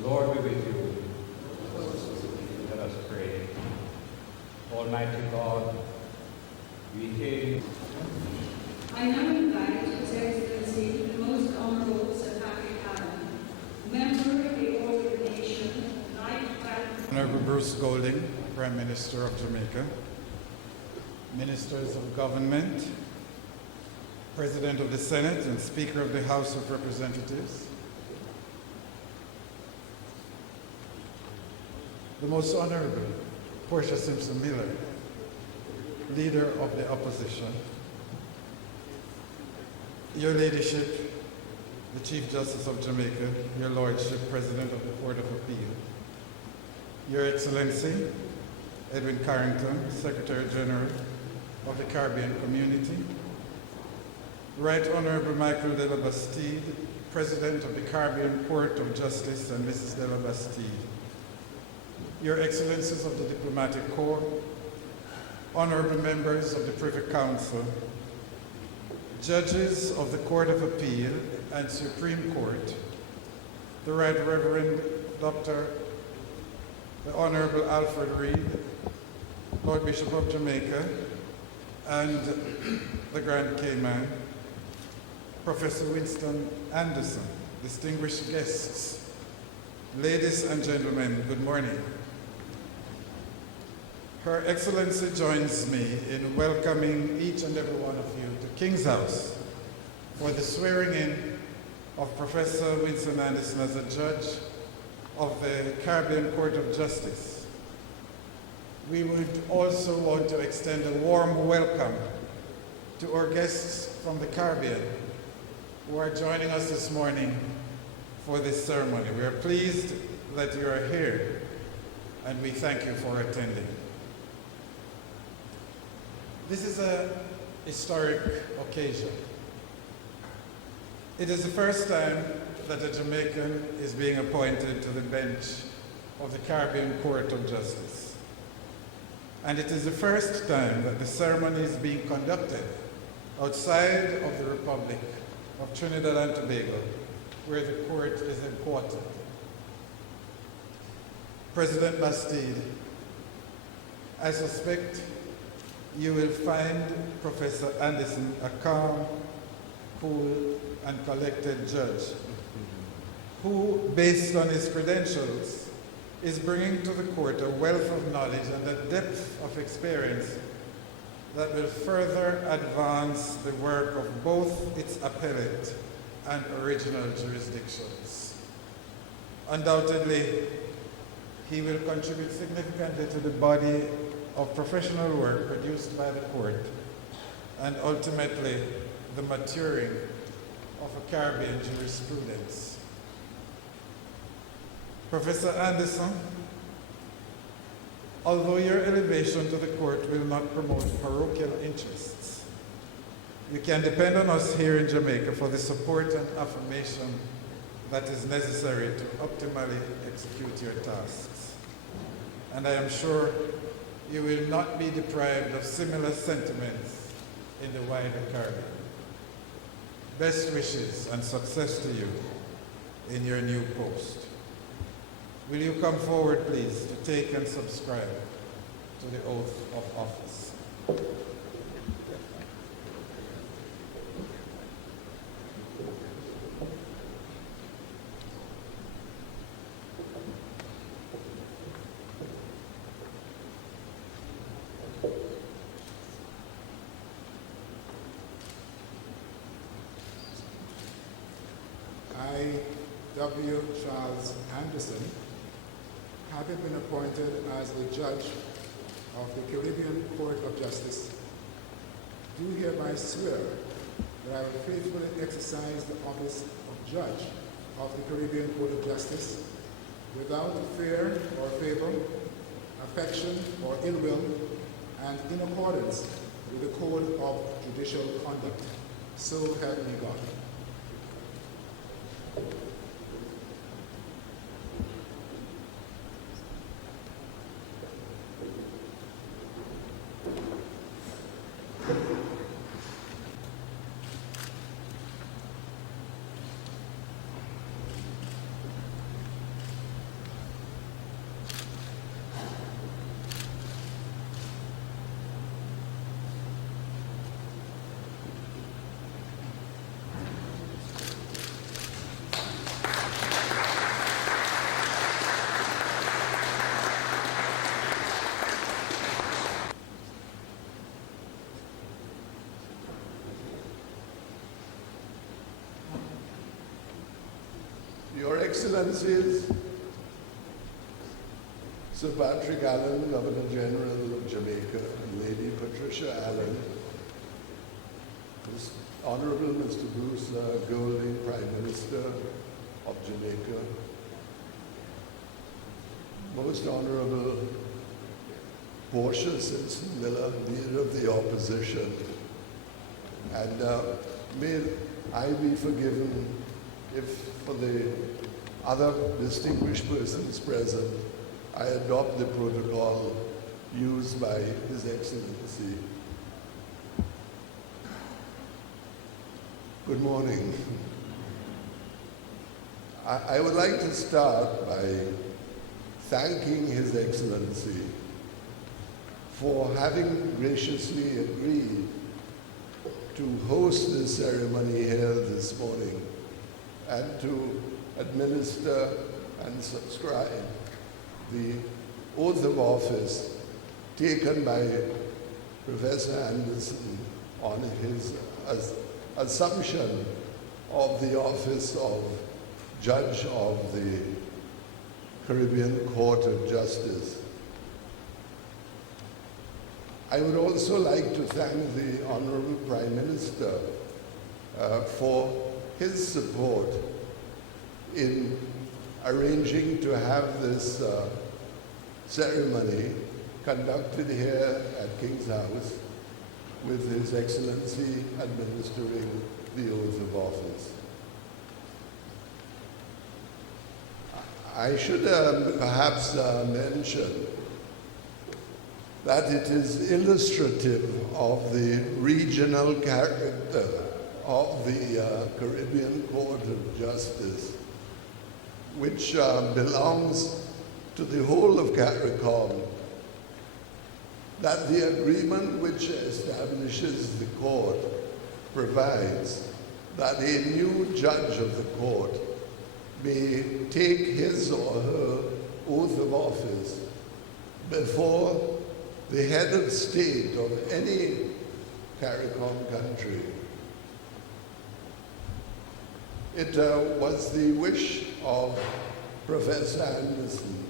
The Lord be with you. Let us pray. Almighty God, we hail you. I now invite His Excellency, the Most Honorable Sir Patrick Allen, member of the Ordination, Honorable Bruce Golding, Prime Minister of Jamaica, Ministers of Government, President of the Senate and Speaker of the House of Representatives, the Most Honorable Portia Simpson Miller, Leader of the Opposition, Your Ladyship, the Chief Justice of Jamaica, Your Lordship, President of the Court of Appeal, Your Excellency, Edwin Carrington, Secretary General of the Caribbean Community, Right Honorable Michael de la Bastide, President of the Caribbean Court of Justice, and Mrs. de la Bastide, Your Excellencies of the Diplomatic Corps, Honorable Members of the Privy Council, Judges of the Court of Appeal and Supreme Court, the Right Reverend Dr. the Honorable Alfred Reed, Lord Bishop of Jamaica, and the Grand Cayman, Professor Winston Anderson, distinguished guests, ladies and gentlemen, good morning. Her Excellency joins me in welcoming each and every one of you to King's House for the swearing in of Professor Winston Anderson as a judge of the Caribbean Court of Justice. We would also want to extend a warm welcome to our guests from the Caribbean who are joining us this morning for this ceremony. We are pleased that you are here, and we thank you for attending. This is a historic occasion. It is the first time that a Jamaican is being appointed to the bench of the Caribbean Court of Justice. And it is the first time that the ceremony is being conducted outside of the Republic of Trinidad and Tobago, where the court is headquartered. President Bastide, I suspect you will find Professor Anderson a calm, cool, and collected judge who, based on his credentials, is bringing to the court a wealth of knowledge and a depth of experience that will further advance the work of both its appellate and original jurisdictions. Undoubtedly, he will contribute significantly to the body of professional work produced by the court and ultimately the maturing of a Caribbean jurisprudence. Professor Anderson, although your elevation to the court will not promote parochial interests, you can depend on us here in Jamaica for the support and affirmation that is necessary to optimally execute your tasks. And I am sure you will not be deprived of similar sentiments in the wider Caribbean. Best wishes and success to you in your new post. Will you come forward, please, to take and subscribe to the oath of office? I, W. Charles Anderson, having been appointed as the judge of the Caribbean Court of Justice, do hereby swear that I will faithfully exercise the office of judge of the Caribbean Court of Justice without fear or favor, affection or ill will, and in accordance with the Code of Judicial Conduct. So help me God. Your Excellencies, Sir Patrick Allen, Governor General of Jamaica, and Lady Patricia Allen, Honorable Mr. Bruce Golding, Prime Minister of Jamaica, Most Honorable Portia Simpson Miller, Leader of the Opposition, and may I be forgiven if for the other distinguished persons present, I adopt the protocol used by His Excellency. Good morning. I would like to start by thanking His Excellency for having graciously agreed to host this ceremony here this morning and to administer and subscribe the oath of office taken by Professor Anderson on his assumption of the office of Judge of the Caribbean Court of Justice. I would also like to thank the Honorable Prime Minister for his support in arranging to have this ceremony conducted here at King's House with His Excellency administering the oath of office. I should perhaps mention that it is illustrative of the regional character of the Caribbean Court of Justice, which belongs to the whole of CARICOM, that the agreement which establishes the court provides that a new judge of the court may take his or her oath of office before the head of state of any CARICOM country. It was the wish of Professor Anderson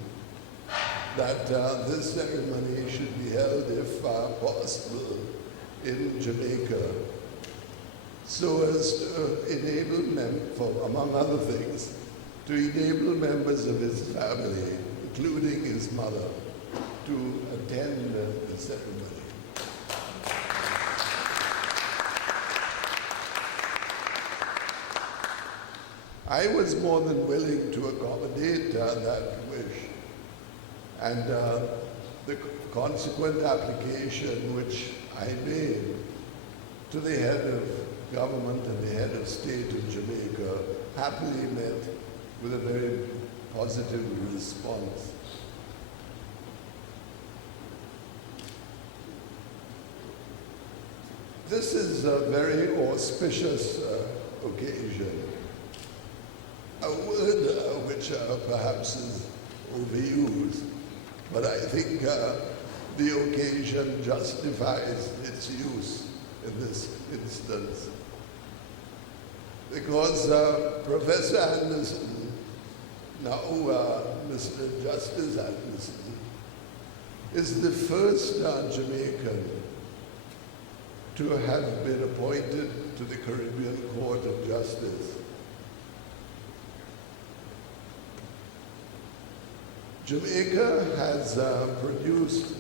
that this ceremony should be held, if possible, in Jamaica, so as to enable among other things, to enable members of his family, including his mother, to attend the ceremony. I was more than willing to accommodate that wish, and the consequent application which I made to the head of government and the head of state of Jamaica happily met with a very positive response. This is a very auspicious occasion. A word which perhaps is overused, but I think the occasion justifies its use in this instance. because Professor Anderson, now Mr. Justice Anderson, is the first Jamaican to have been appointed to the Caribbean Court of Justice. Jamaica has produced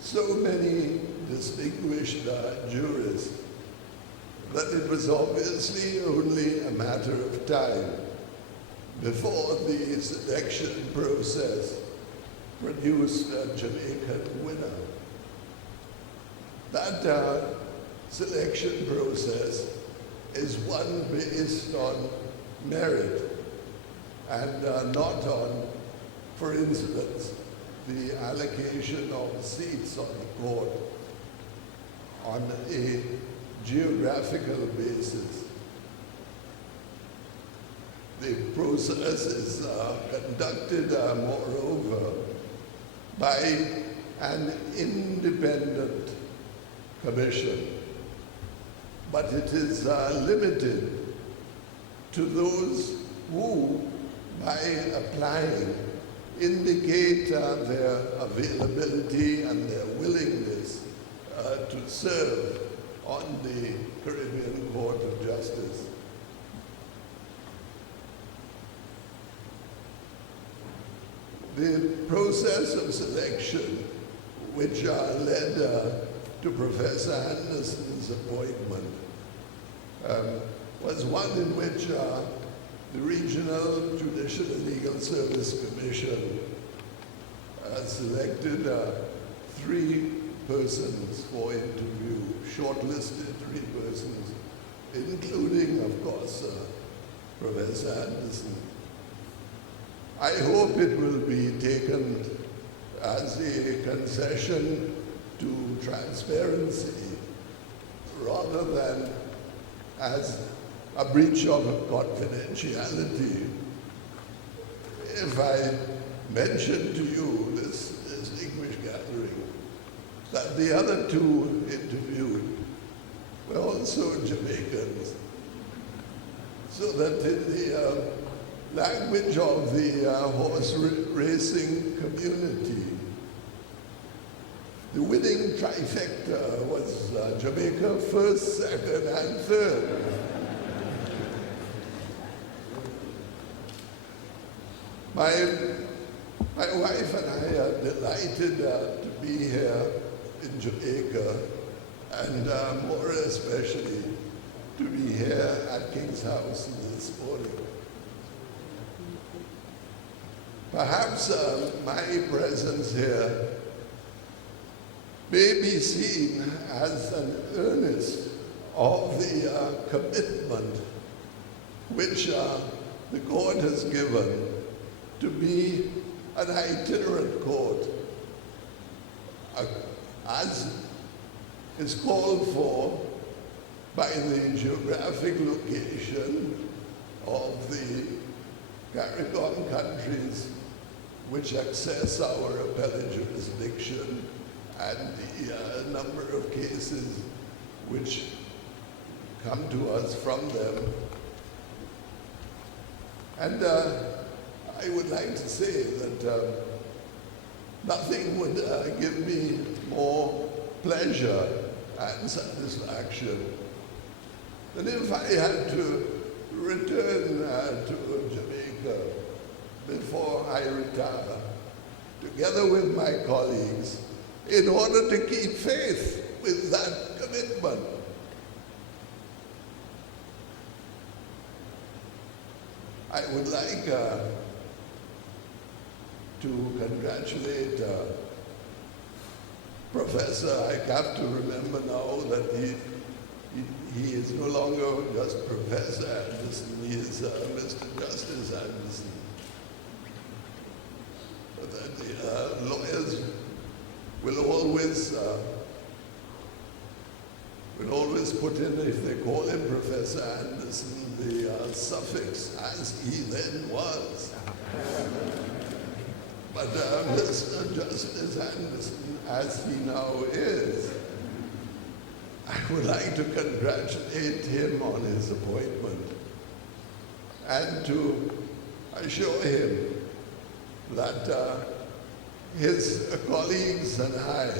so many distinguished jurists that it was obviously only a matter of time before the selection process produced a Jamaican winner. That selection process is one based on merit and not on, for instance, the allocation of seats on the court on a geographical basis. The process is conducted, moreover, by an independent commission, but it is limited to those who, by applying, indicate their availability and their willingness to serve on the Caribbean Court of Justice. The process of selection which led to Professor Anderson's appointment was one in which the Regional Judicial and Legal Service Commission selected 3 persons for interview, shortlisted 3 persons, including, of course, Professor Anderson. I hope it will be taken as a concession to transparency rather than as a breach of confidentiality. If I mention to you this distinguished gathering that the other 2 interviewed were also Jamaicans, so that in the language of the horse racing community, the winning trifecta was Jamaica first, second, and third. My wife and I are delighted to be here in Jamaica, and more especially to be here at King's House this morning. Perhaps my presence here may be seen as an earnest of the commitment which the court has given to be an itinerant court, as is called for by the geographic location of the CARICOM countries which access our appellate jurisdiction and the number of cases which come to us from them. And I would like to say that nothing would give me more pleasure and satisfaction than if I had to return to Jamaica before I retire, together with my colleagues, in order to keep faith with that commitment. I would like to congratulate Professor. I have to remember now that he is no longer just Professor Anderson, he is Mr. Justice Anderson. But that the lawyers will always put in, if they call him Professor Anderson, the suffix "as he then was." But Mr. Justice Anderson, as he now is, I would like to congratulate him on his appointment and to assure him that his colleagues and I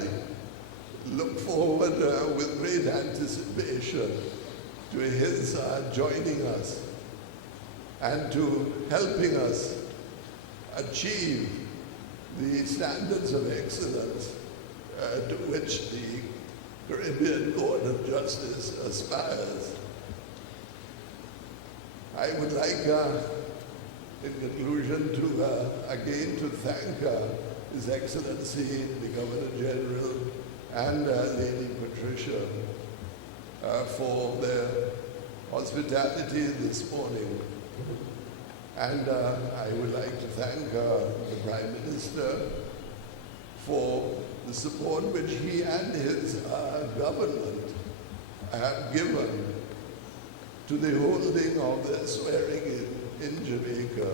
look forward with great anticipation to his joining us and to helping us achieve the standards of excellence to which the Caribbean Court of Justice aspires. I would like, in conclusion, to again to thank His Excellency, the Governor General, and Lady Patricia for their hospitality this morning. And I would like to thank the Prime Minister for the support which he and his government have given to the holding of the swearing in Jamaica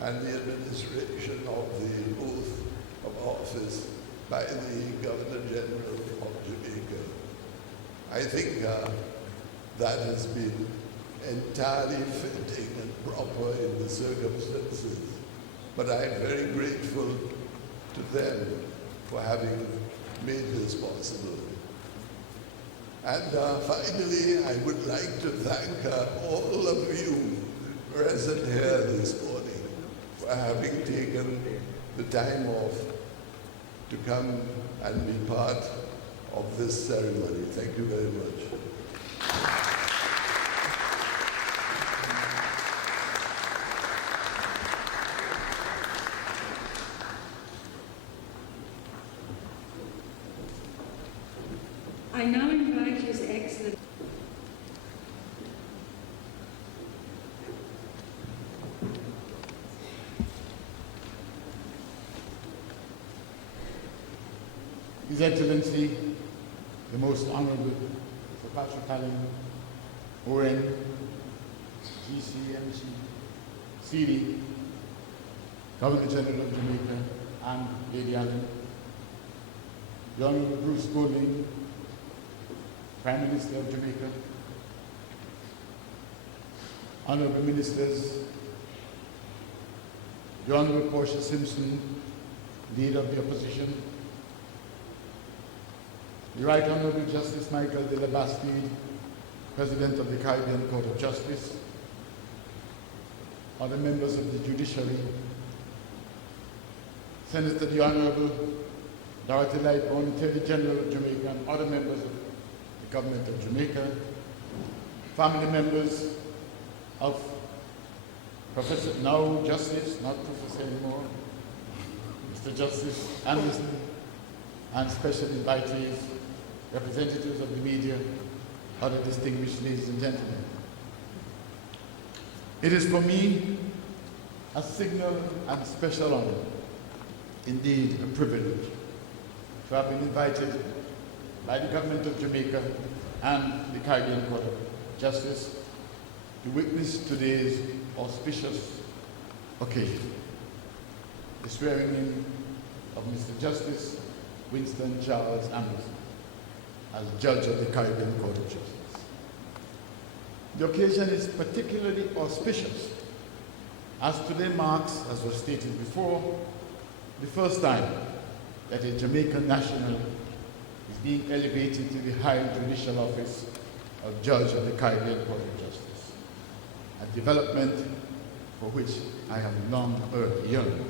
and the administration of the oath of office by the Governor General of Jamaica. I think that has been entirely fitting and proper in the circumstances, but I am very grateful to them for having made this possible. And finally, I would like to thank all of you present here this morning for having taken the time off to come and be part of this ceremony. Thank you very much. I now invite His Excellency. His Excellency, the Most Honorable Sir Patrick Allen, ON, GCMC, CD, Governor General of Jamaica, and Lady Allen, the Honorable Bruce Golding, Prime Minister of Jamaica, Honorable Ministers, the Honorable Portia Simpson, Leader of the Opposition, the Right Honorable Justice Michael de la Bastide, President of the Caribbean Court of Justice, other members of the judiciary, Senator the Honorable Dorothy Lightbone, Attorney General of Jamaica, and other members of the Government of Jamaica, family members of Professor, now Justice, not Professor anymore, Mr. Justice Anderson, and special invitees, representatives of the media, other distinguished ladies and gentlemen. It is for me a signal and special honor, indeed a privilege, to have been invited by the Government of Jamaica and the Caribbean Court of Justice to witness today's auspicious occasion, the swearing in of Mr. Justice Winston Charles Anderson as Judge of the Caribbean Court of Justice. The occasion is particularly auspicious as today marks, as was stated before, the first time that a Jamaican national is being elevated to the high judicial office of Judge of the Caribbean Court of Justice, a development for which I have long yearned.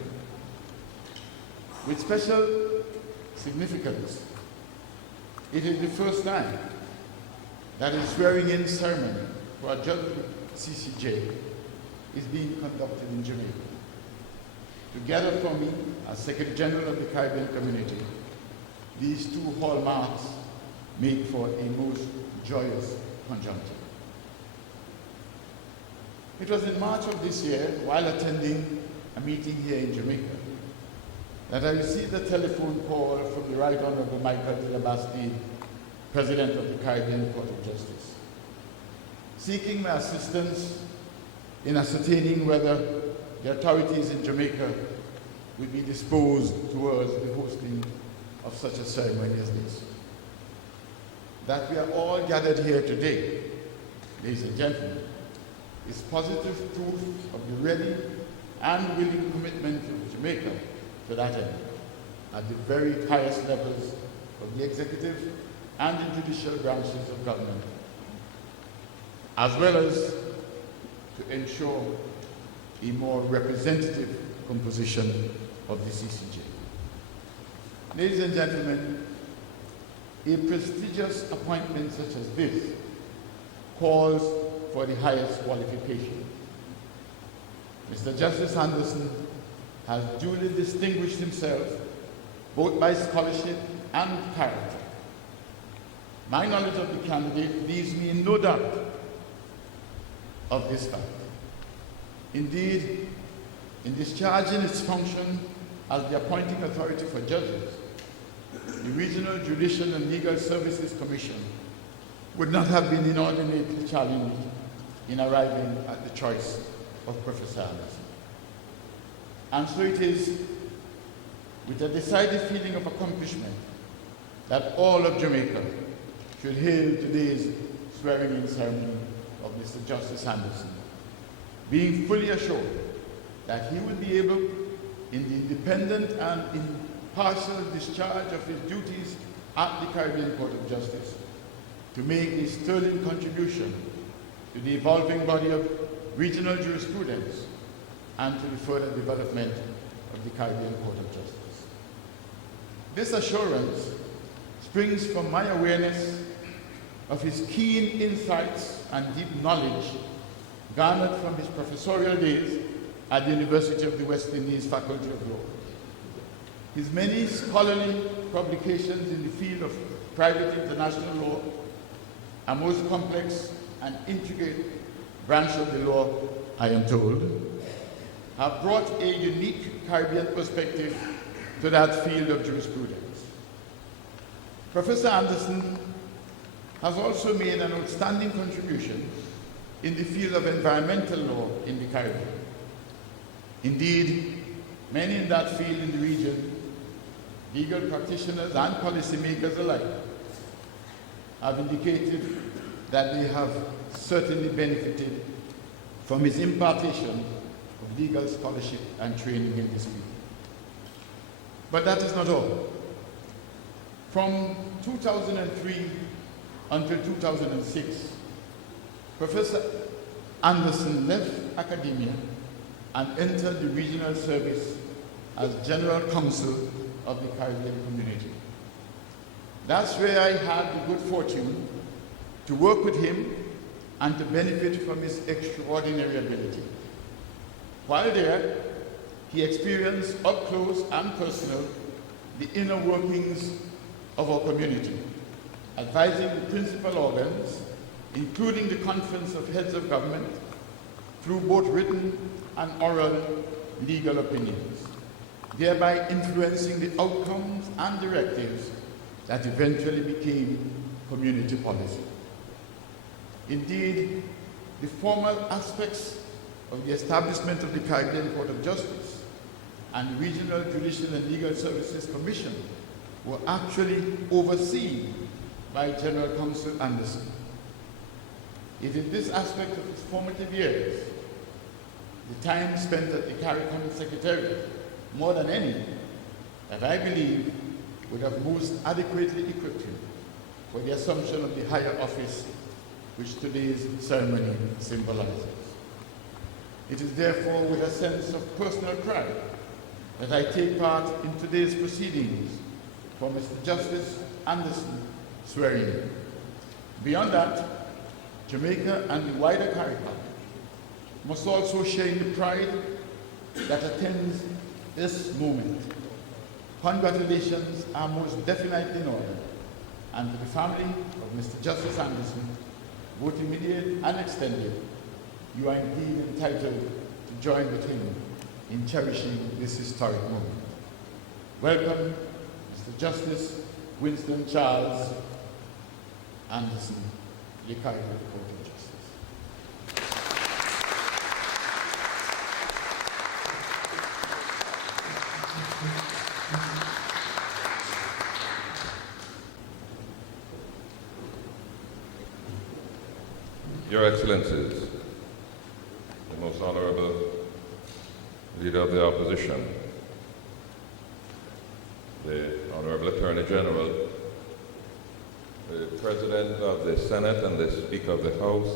With special significance, it is the first time that a swearing-in ceremony for a judge of the CCJ is being conducted in Jamaica. Together for me, as Secretary General of the Caribbean Community, these two hallmarks make for a most joyous conjuncture. It was in March of this year, while attending a meeting here in Jamaica, that I received a telephone call from the Right Honorable Michael de la Bastide, President of the Caribbean Court of Justice, seeking my assistance in ascertaining whether the authorities in Jamaica would be disposed towards the hosting of such a ceremony as this. That we are all gathered here today, ladies and gentlemen, is positive proof of the ready and willing commitment of Jamaica to that end at the very highest levels of the executive and the judicial branches of government, as well as to ensure a more representative composition of the CCJ. Ladies and gentlemen, a prestigious appointment such as this calls for the highest qualification. Mr. Justice Anderson has duly distinguished himself both by scholarship and character. My knowledge of the candidate leaves me in no doubt of this fact. Indeed, in discharging its function as the appointing authority for judges, the Regional Judicial and Legal Services Commission would not have been inordinately challenged in arriving at the choice of Professor Anderson. And so it is with a decided feeling of accomplishment that all of Jamaica should hail today's swearing-in ceremony of Mr. Justice Anderson, being fully assured that he will be able, in the independent and impartial discharge of his duties at the Caribbean Court of Justice, to make a sterling contribution to the evolving body of regional jurisprudence and to the further development of the Caribbean Court of Justice. This assurance springs from my awareness of his keen insights and deep knowledge garnered from his professorial days at the University of the West Indies Faculty of Law. His many scholarly publications in the field of private international law, a most complex and intricate branch of the law, I am told, have brought a unique Caribbean perspective to that field of jurisprudence. Professor Anderson has also made an outstanding contribution in the field of environmental law in the Caribbean. Indeed, many in that field in the region, legal practitioners and policymakers alike, have indicated that they have certainly benefited from his impartation of legal scholarship and training in this field. But that is not all. From 2003 until 2006, Professor Anderson left academia and entered the regional service as General Counsel of the Caribbean Community. That's where I had the good fortune to work with him and to benefit from his extraordinary ability. While there, he experienced up close and personal the inner workings of our community, advising the principal organs, including the Conference of Heads of Government, through both written and oral legal opinions, thereby influencing the outcomes and directives that eventually became community policy. Indeed, the formal aspects of the establishment of the Caribbean Court of Justice and the Regional Judicial and Legal Services Commission were actually overseen by General Counsel Anderson. It is this aspect of his formative years, the time spent at the CARICOM Secretariat, more than any, that I believe would have most adequately equipped him for the assumption of the higher office which today's ceremony symbolizes. It is therefore with a sense of personal pride that I take part in today's proceedings for Mr. Justice Anderson swearing in. Beyond that, Jamaica and the wider CARICOM must also share in the pride that attends this moment. Congratulations are most definitely in order, and to the family of Mr. Justice Anderson, both immediate and extended, you are indeed entitled to join with him in cherishing this historic moment. Welcome, Mr. Justice Winston Charles Anderson, the Caribbean Court of Justice. Your Excellencies, Most Honorable Leader of the Opposition, the Honorable Attorney General, the President of the Senate and the Speaker of the House,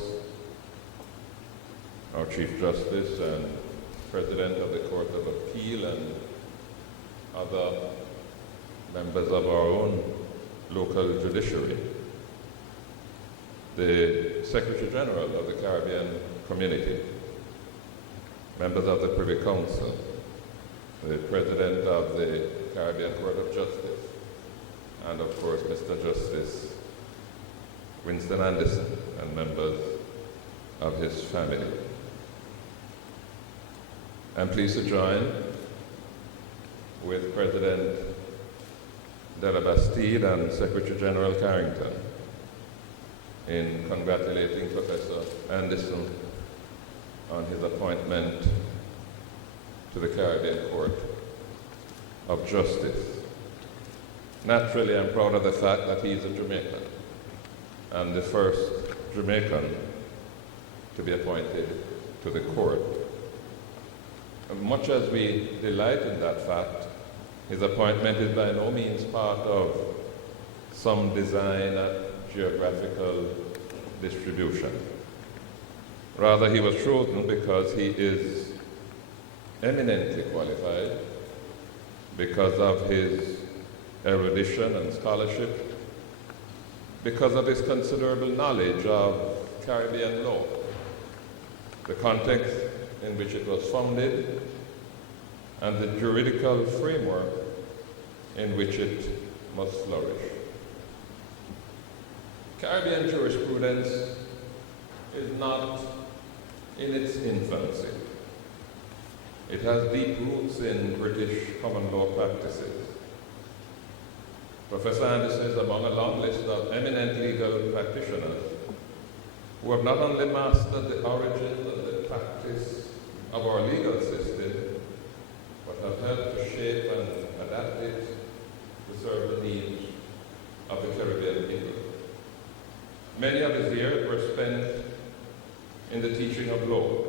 our Chief Justice and President of the Court of Appeal, and other members of our own local judiciary, the Secretary General of the Caribbean Community, members of the Privy Council, the President of the Caribbean Court of Justice, and of course Mr. Justice Winston Anderson and members of his family. I'm pleased to join with President de la Bastide and Secretary General Carrington in congratulating Professor Anderson on his appointment to the Caribbean Court of Justice. Naturally, I'm proud of the fact that he's a Jamaican and the first Jamaican to be appointed to the court. Much as we delight in that fact, his appointment is by no means part of some design at geographical distribution. Rather, he was chosen because he is eminently qualified because of his erudition and scholarship, because of his considerable knowledge of Caribbean law, the context in which it was founded, and the juridical framework in which it must flourish. Caribbean jurisprudence is not in its infancy. It has deep roots in British common law practices. Professor Anderson is among a long list of eminent legal practitioners who have not only mastered the origins and the practice of our legal system, but have helped to shape and adapt it to serve the needs of the Caribbean people. Many of his years were spent in the teaching of law,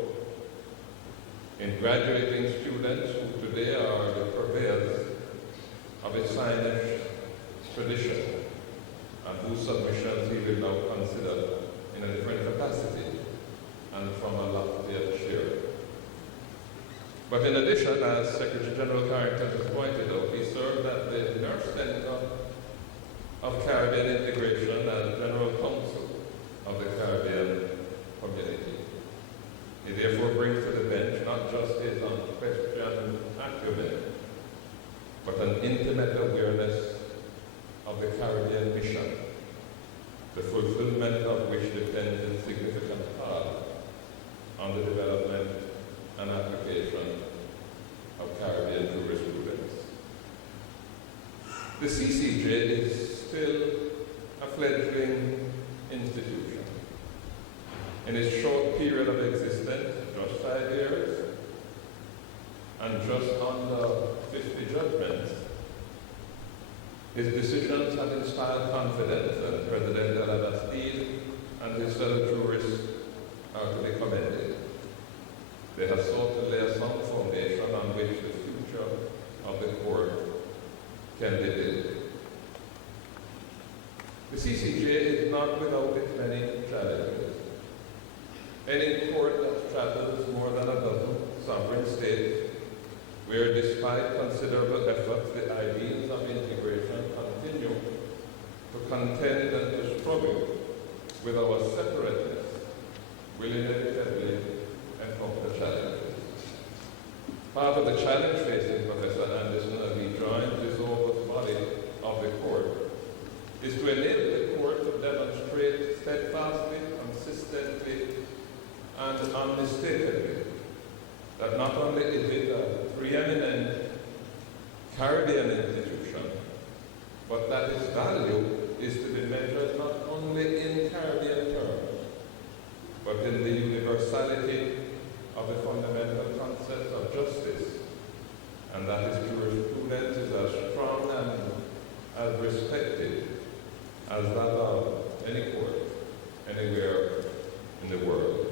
in graduating students who today are the purveyors of a signage tradition, and whose submissions he will now consider in a different capacity and from a loftier chair. But in addition, as Secretary General Carrington has pointed out, he served at the Nurse Center of Caribbean Integration and General Counsel of the Caribbean Community. He therefore brings to the bench not just his unquestioned acumen, but an intimate awareness of the Caribbean mission, the fulfillment of which depends in significant part on the development and application of Caribbean jurisprudence. The CCJ is still a fledgling institution. In its short period of existence, just 5 years, and just under 50 judgments, his decisions have inspired confidence, and President de la Bastide and his fellow jurists are to be commended. They have sought to lay some foundation on which the future of the court can be built. The CCJ is not without its many challenges. Any court that travels more than a dozen sovereign states, where despite considerable efforts, the ideals of integration continue to contend and to struggle with our separateness, will inevitably encounter challenges. Part of the challenge facing Professor Anderson as he joins this august body of the court is to enable the court to demonstrate steadfastly, consistently, and unmistakably that not only is it a preeminent Caribbean institution, but that its value is to be measured not only in Caribbean terms, but in the universality of the fundamental concept of justice, and that its jurisprudence is as strong and as respected as that of any court anywhere in the world.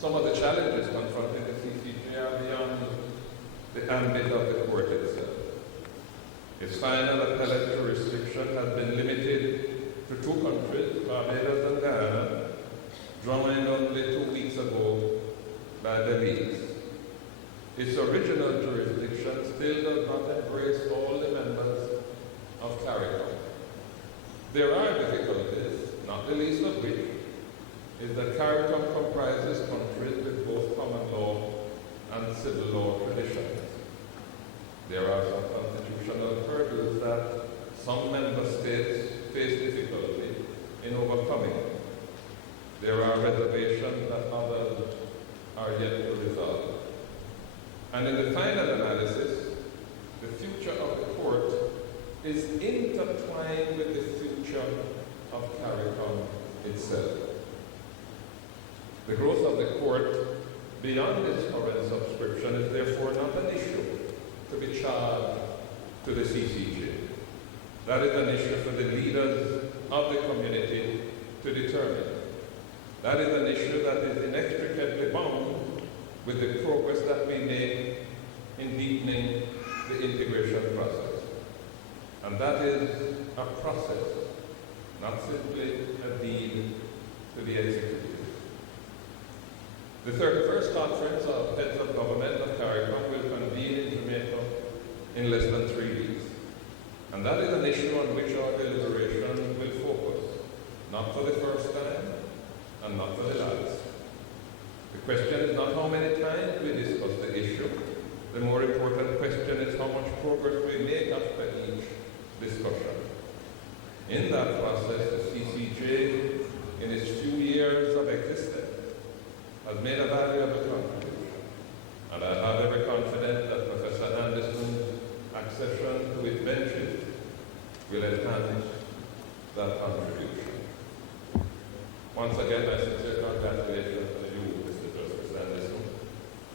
Some of the challenges confronting the CCJ are beyond the ambit of the court itself. Its final appellate jurisdiction has been limited to two countries, Barbados and Guyana, joined only 2 weeks ago by Belize. Its original jurisdiction still does not embrace all the members of CARICOM. There are difficulties, not the least of which is that CARICOM comprises countries with both common law and civil law traditions. There are some constitutional hurdles that some member states face difficulty in overcoming. There are reservations that others are yet to resolve. And in the final analysis, the future of the court is intertwined with the future of CARICOM itself. The growth of the court beyond its current subscription is therefore not an issue to be charged to the CCJ. That is an issue for the leaders of the community to determine. That is an issue that is inextricably bound with the progress that we make in deepening the integration process. And that is a process, not simply a deed to be executed. The 31st Conference of Heads of Government of CARICOM will convene in Jamaica in less than 3 weeks. And that is an issue on which our deliberation will focus, not for the first time and not for the last. The question is not how many times we discuss the issue. The more important question is how much progress we make after each discussion. In that process, the CCJ, in its few years of existence, has made a valuable contribution. And I have every confidence that Professor Anderson's accession to its benches will enhance that contribution. Once again, my sincere congratulations to you, Mr. Justice Anderson.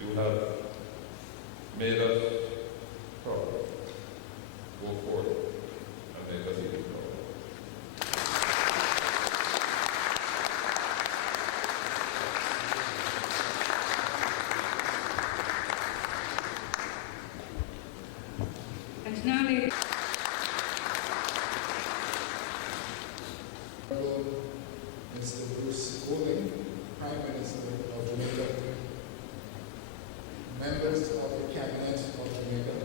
You have made us proud. Go forward and make us even proud. And now, ladies. Mr. Bruce Golding, Prime Minister of Jamaica, members of the Cabinet of Jamaica,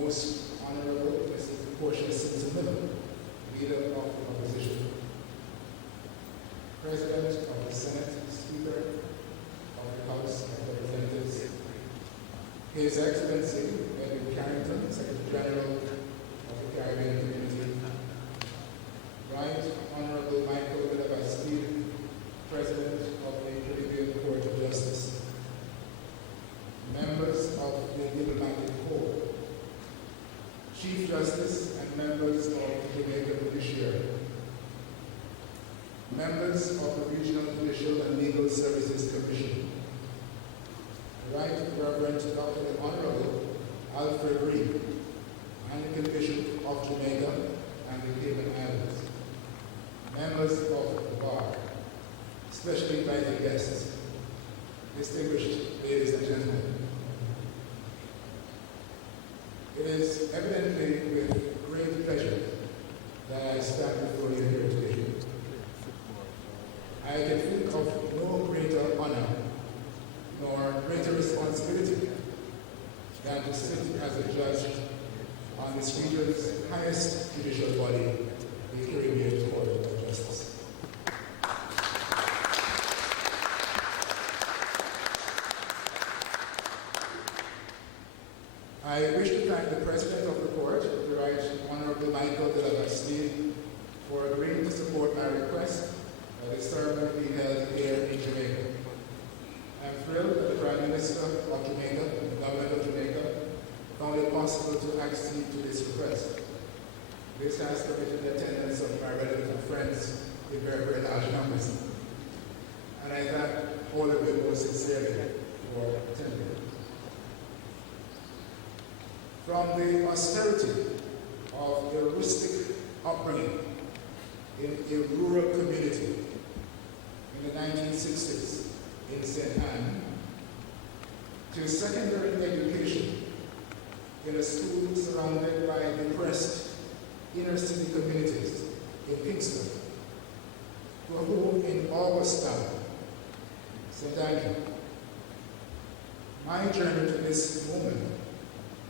Most Honorable Mrs. Portia Simpson Miller, Leader of the Opposition, President of the Senate, Speaker of the House of Representatives, His Excellency Edwin Carrington, Secretary General of the Caribbean Community, Right Honorable Michael de Bastide, President of the Caribbean Court of Justice, members of the Diplomatic Corps, Chief Justice and members of the Jamaica Judiciary, members of the Regional Judicial and Legal Services Commission, Right Reverend Dr. the Honorable Alfred Reed, Anglican Bishop of Jamaica and the Cayman Islands, members of the bar, especially invited guests, distinguished ladies and gentlemen. It is evidently with great pleasure that I stand before you here today. I can think of no greater honor nor greater responsibility than to sit as a judge on this region's highest judicial body, the Caribbean Court of Justice. I wish to thank the President of the Court, the Right Honorable Michael de Bastide, for agreeing to support my request that the ceremony be held here in Jamaica. I am thrilled that the Prime Minister of Jamaica and the Government of Jamaica found it possible to accede to this request. This has permitted the attendance of my relatives and friends in very, very large numbers. And I thank all of you most sincerely for attending. From the austerity of a rustic upbringing in a rural community in the 1960s, in St. Anne, to secondary education in a school surrounded by depressed inner-city communities in Kingston, to a home in Augustown, St. Andrew. My journey to this moment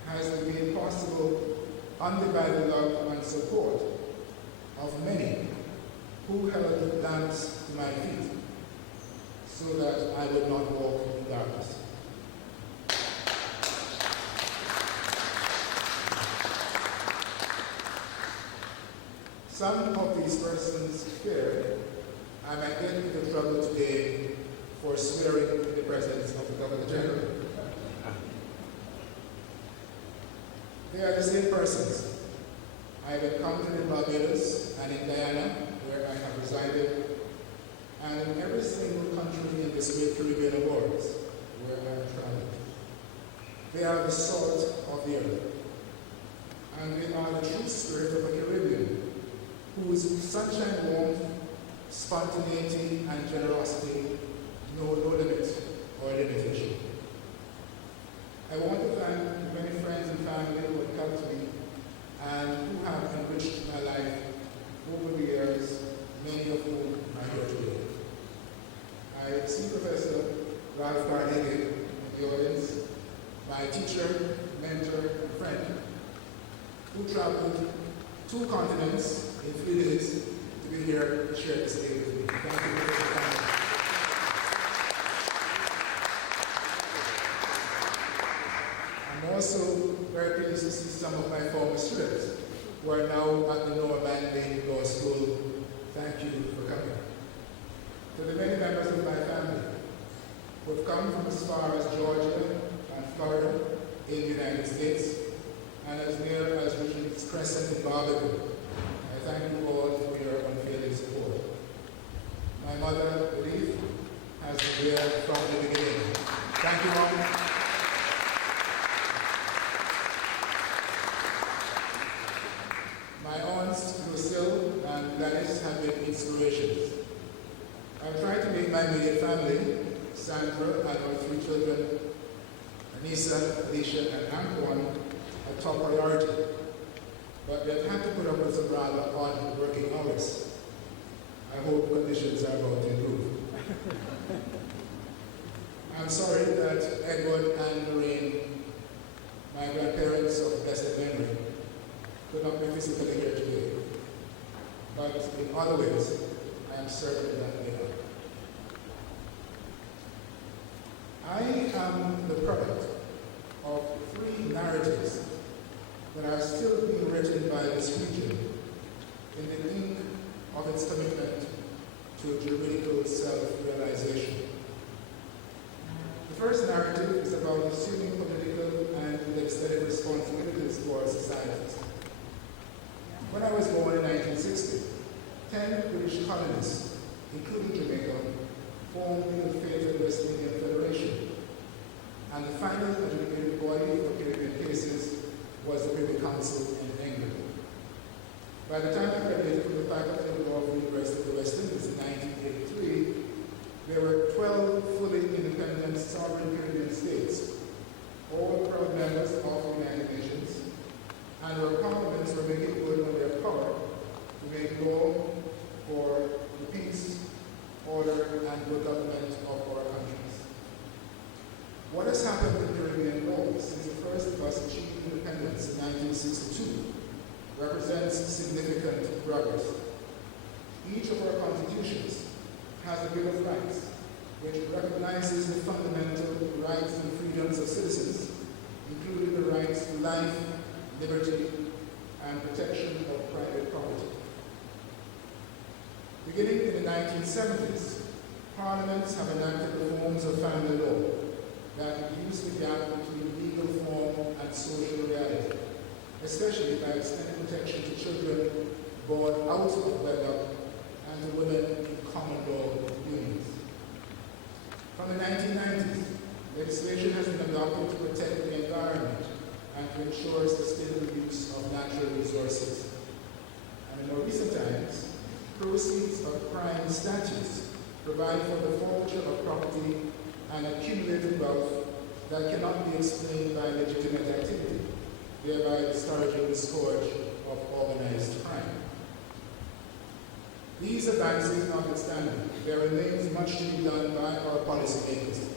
has been made possible only by the love and support of many who held lamps to my feet so that I would not walk in darkness. Some of these persons fear I might get into trouble today for swearing in the presence of the Governor General. They are the same persons I have encountered in Barbados and in Guyana, where I have resided, and in every single country in this great Caribbean awards where I have traveled. They are the salt of the earth, and they are the true spirit of a Caribbean, whose sunshine, warmth, spontaneity, and generosity know no limit or limitation. I want to thank the many friends and family who have helped me and who have enriched my life over the years, many of whom are here today. I see Professor Ralph Carnegie in the audience, my teacher, mentor, and friend, who traveled 2 continents in 3 days to be here to share this day with me. Thank you for your time. I'm also very pleased to see some of my former students who are now at the Noah Manley Law School. Thank you for coming. To the many members of my family who have come from as far as Georgia and Florida in the United States, and as near as Richard's Crescent in Barbados, I thank you all for your unfailing support. My mother, Edith, has been there from the beginning. Thank you, Mom. My aunts, Lucille and Gladys, have been inspirations. I've tried to make my immediate family, Sandra and our 3 children, Anissa, Alicia, and Antoine, a top priority, but they've had to put up with some rather odd working hours. I hope conditions are about to improve. I'm sorry that Edwin and Lorraine, my grandparents of blessed memory, could not be physically here today, but in other ways, I am certain that they are. I am the product of 3 narratives that are still being written by this region in the ink of its commitment to juridical self-realization. The first narrative is about assuming political and legislative responsibilities for our societies. When I was born in 1960, 10 British colonists, including Jamaica, formed the ill-fated West Indian Federation, and the final adjudicative body for Caribbean cases was the Privy Council in England. By the time I graduated from the Faculty of Law of the University of the West Indies in 1983, there were 12 fully independent sovereign Caribbean states, all proud members of the United Nations, and their parliaments were making good on their power to make law for the peace, order, and good government of our countries. What has happened in Caribbean law since the first of us achieved independence in 1962 represents significant progress. Each of our constitutions has a Bill of Rights, which recognizes the fundamental rights and freedoms of citizens, including the rights to life, liberty, and protection of private property. Beginning in the 1970s, parliaments have enacted reforms of family law that reduce the gap between legal form and social reality, especially by extending protection to children born out of wedlock and to women in common law unions. From the 1990s, legislation has been adopted to protect the environment and to ensure sustainable use of natural resources. And in more recent times, proceeds of crime statutes provide for the forfeiture of property scourge of organized crime. These advances notwithstanding, there remains much to be done by our policymakers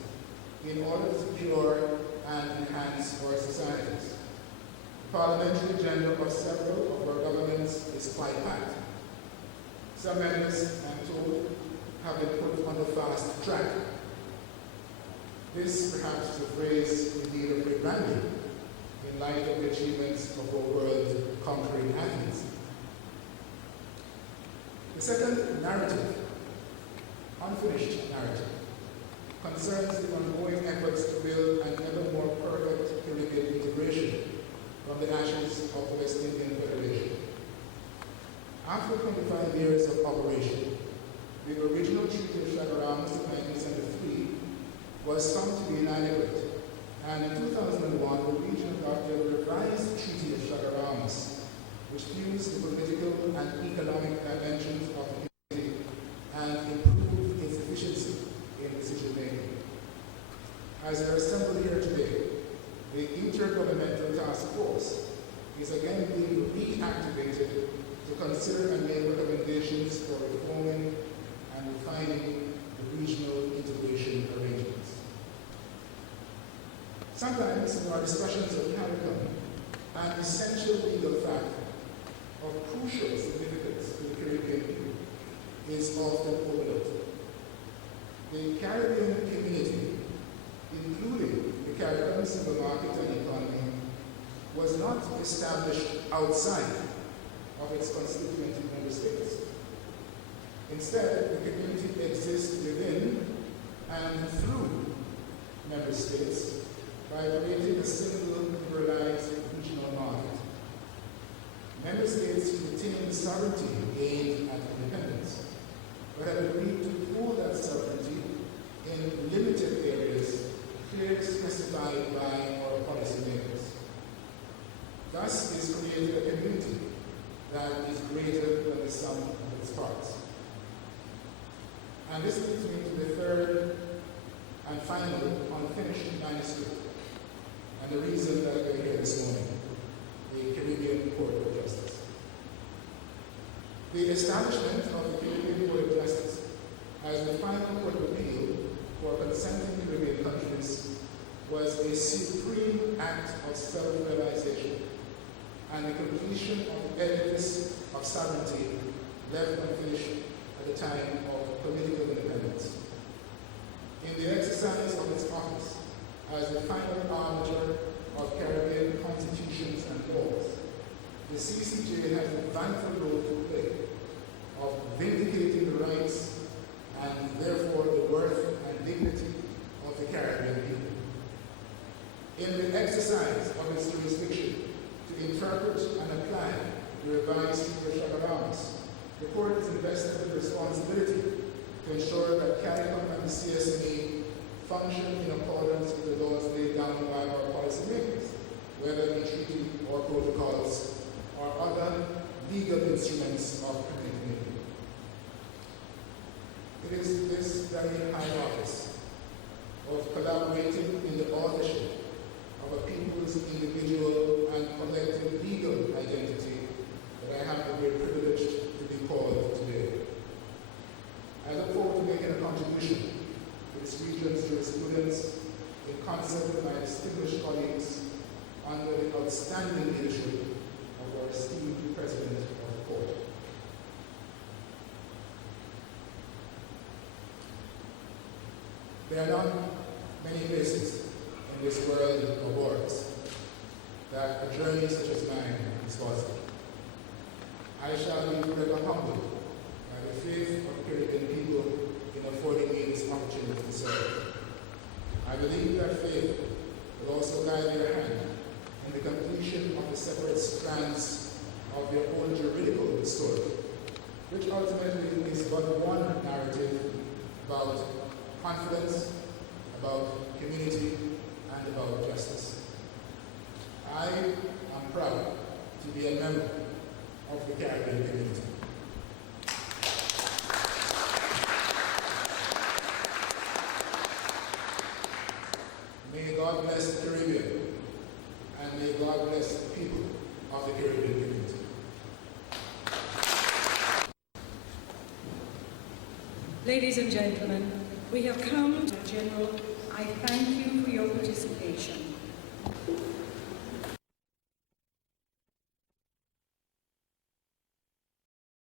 in order to secure and enhance our societies. The parliamentary agenda of several of our governments is quite packed. Some members, I'm told, have been put on the fast track. This perhaps is a phrase indeed of rebranding in light of the achievements of our world-conquering athletes. The second narrative, unfinished narrative, concerns the ongoing efforts to build an ever more perfect Caribbean integration from the ashes of the West Indian Federation. After 25 years of operation, the original Treaty of Chagaramos of 1973 was found to be inadequate, and in 2001 the region adopted a revised Treaty of Chagaramos, which fused the political and economic dimensions of the community and improved its efficiency in decision making. As we are assembled here today, the Intergovernmental Task Force is again being reactivated to consider and make recommendations for reforming and refining the regional integration arrangements. Sometimes in our discussions of CARICOM, an essential legal fact of crucial significance to the Caribbean people is often overlooked. The Caribbean community, including the Caribbean civil market and economy, was not established outside of its constituent member states. Instead, the community exists within and through member states by creating a single liberalized regional market. Member states retain sovereignty gained at independence, but have agreed to pool that sovereignty in limited areas clearly specified by our policymakers. Thus is created a community that is greater than the sum of its parts. And this leads me to the third and final unfinished manuscript, and the reason that we're here this morning, the Caribbean Court of Justice. The establishment of the Caribbean Court of Justice as the final court of appeal for consenting Caribbean countries was a supreme act of self-realization and the completion of the edifice of sovereignty left unfinished at the time of political independence. In the exercise of its office as the final arbiter of Caribbean constitutions and laws, the CCJ has a vital role to play of vindicating the rights and therefore the worth and dignity of the Caribbean people. In the exercise of its jurisdiction to interpret and apply the revised Treaty of Chagaramos, the Court is invested with responsibility to ensure that CARICOM and the CSME function in accordance with the laws laid down by our policymakers, whether in treaty or protocols or other legal instruments of community. It is this very high office of collaborating in the authorship of a people's individual and collective legal identity that I have the great privilege to be called today. I look forward to making a contribution to this region's jurisprudence in concert with my distinguished colleagues under the outstanding leadership of our esteemed President of the Court. There are not many places in this world of words that a journey such as mine is possible. I shall be forever humbled by the faith of Caribbean people in affording me this opportunity to serve. I believe that faith will also guide their hand in the completion of the separate strands of their own juridical story, which ultimately is but one narrative about confidence, about community, and about justice. I am proud to be a member of the Caribbean community. May God bless the Caribbean, and may God bless the people of the Caribbean. Ladies and gentlemen, we have come to General. I thank you for your participation.